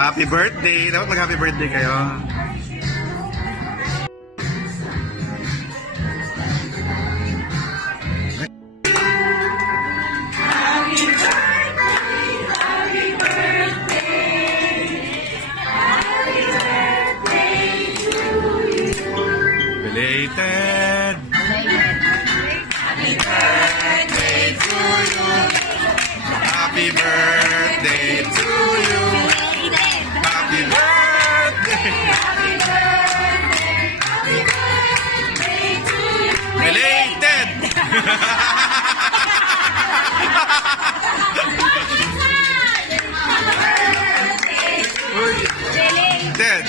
Happy birthday! Dapat mag-happy birthday kayo. Belated! Happy birthday to you! Happy birthday to you! Happy birthday! Happy birthday! Happy birthday to you! Belated! Belated!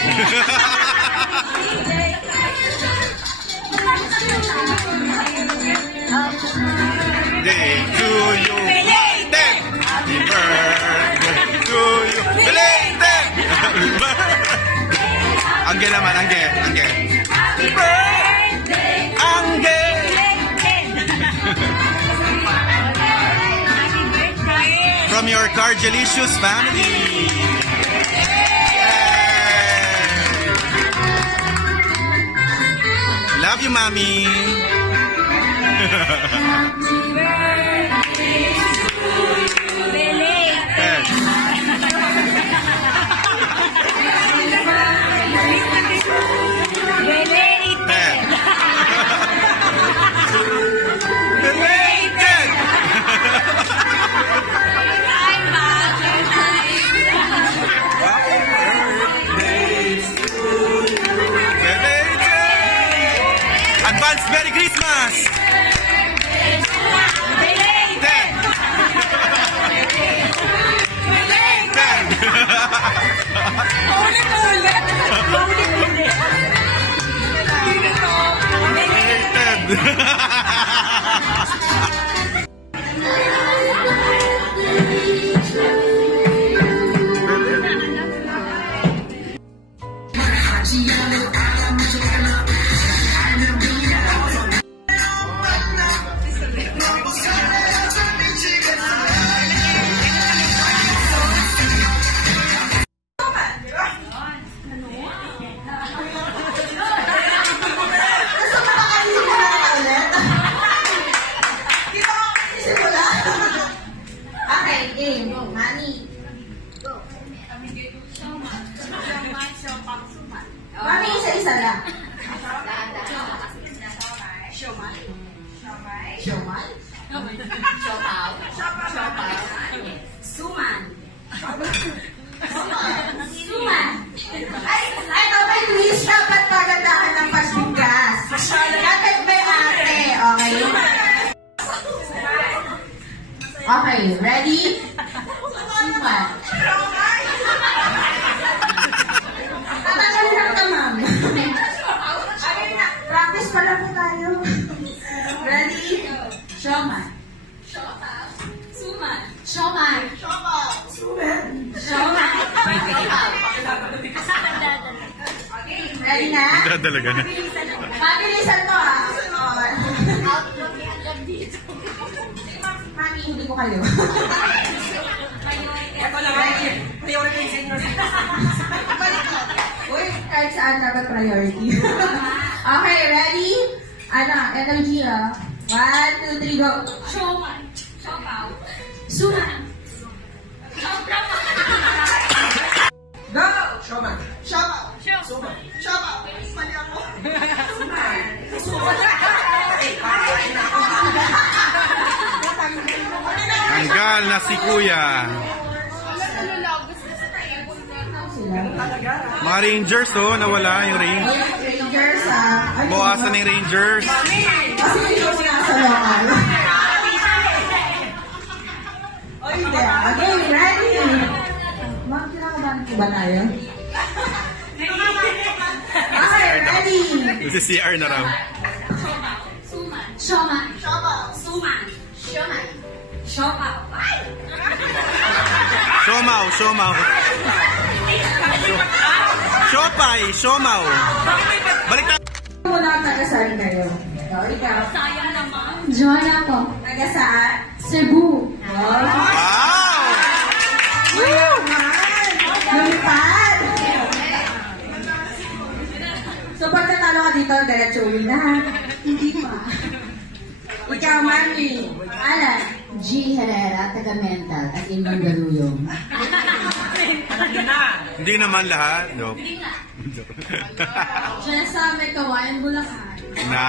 Day to you, belated. Happy birthday to you, belated. Happy birthday. Angge naman, Angge. Happy birthday, Angge. From your Cargelicious family. Love you, mommy. Happy birthday to you, belated. Belated. Advance Merry Christmas. Mami, isa-isa lang. Siomay. Siomay? Siopaw. Suman. Ay, dapat please, dapat pagandahan ng pasigas. Dapat may ate, okay? Okay, ready? Suman. Tatagal lang na, ma'am. Practice pa lang po tayo. Ready? Siomay. Suman. Siomay. Siomay. Ready na? Dadalaga na. Mabilisan mo, ah. Mami, hindi ko kayo. Uy, kahit saan dapat priority. Okay, ready? Energy, ah. 1, 2, 3, go. Siomay. Siopaw. Suman. Go! Siomay. Suman. Mali ako. Tanggal na si Kuya. Mga Rangers, oh, nawala yung range. Rangers, ah. Bawasan ng Rangers. Kasi hindi ko nasa lokal. Okay, ready? Ma'am, kinakabahan ko ba tayo? Okay, ready? Si CR na raw. Suman. Siomay. Suman. Siomay. Siopaw. Siomaw. Siopay, siomaw. Balik na. Mula taga-saan kayo? Ikaw. Sayang naman. Joanna po. Taga-saan? Cebu. Wow! Woo! Lumipas. nanalo ka dito, diretso uwi na ha. Hindi pa. Ikaw, Marty. Alan. G. Herrera, taga Mental at in Mandaluyong. Hindi naman lahat. No. Jessa, may kawayan Bulacan. Na.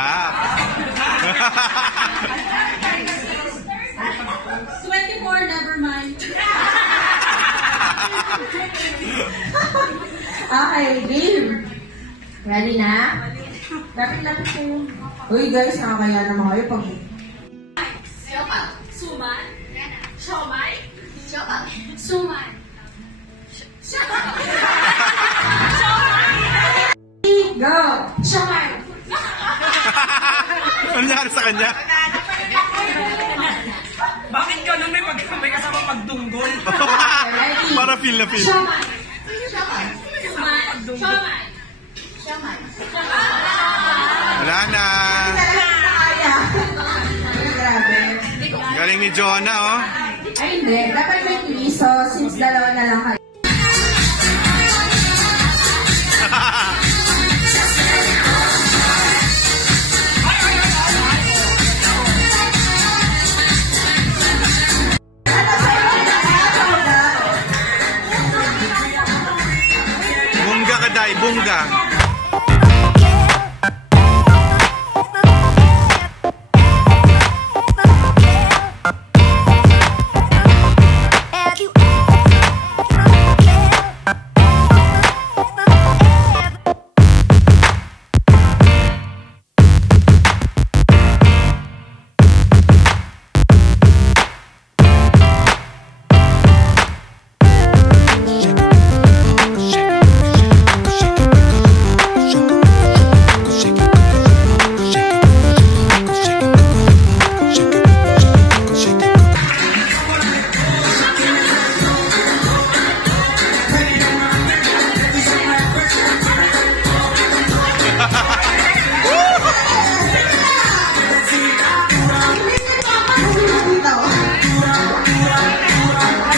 24, never mind. Okay, game. Ready na? Lapit-lapit kayo. Uy guys, nakakaya naman kayo pag... Siopaw. Suman. Siomay. Siopaw. Suman. Siopaw. Go! Siomay. Ano nangyari sa kanya? Bakit ka nung may kasama pagdunggol? Ready? Para feel na feel. Siomay. Siomay. Suman. Siomay. Siomay. Wala na. Talagang nakaya. Ay, grabe. Galing ni Jonah, oh. Ay, hindi. Dapat may twist. So, since dalawa na lang kayo. Bunga ka, Day. Bunga.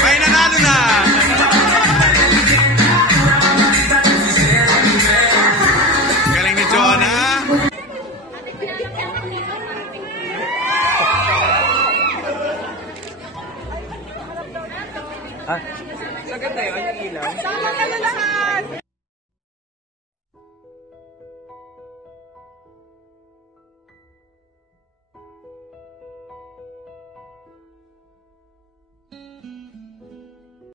May nanalo na. Galing ni Jonah. Sagad na yun, ilaw.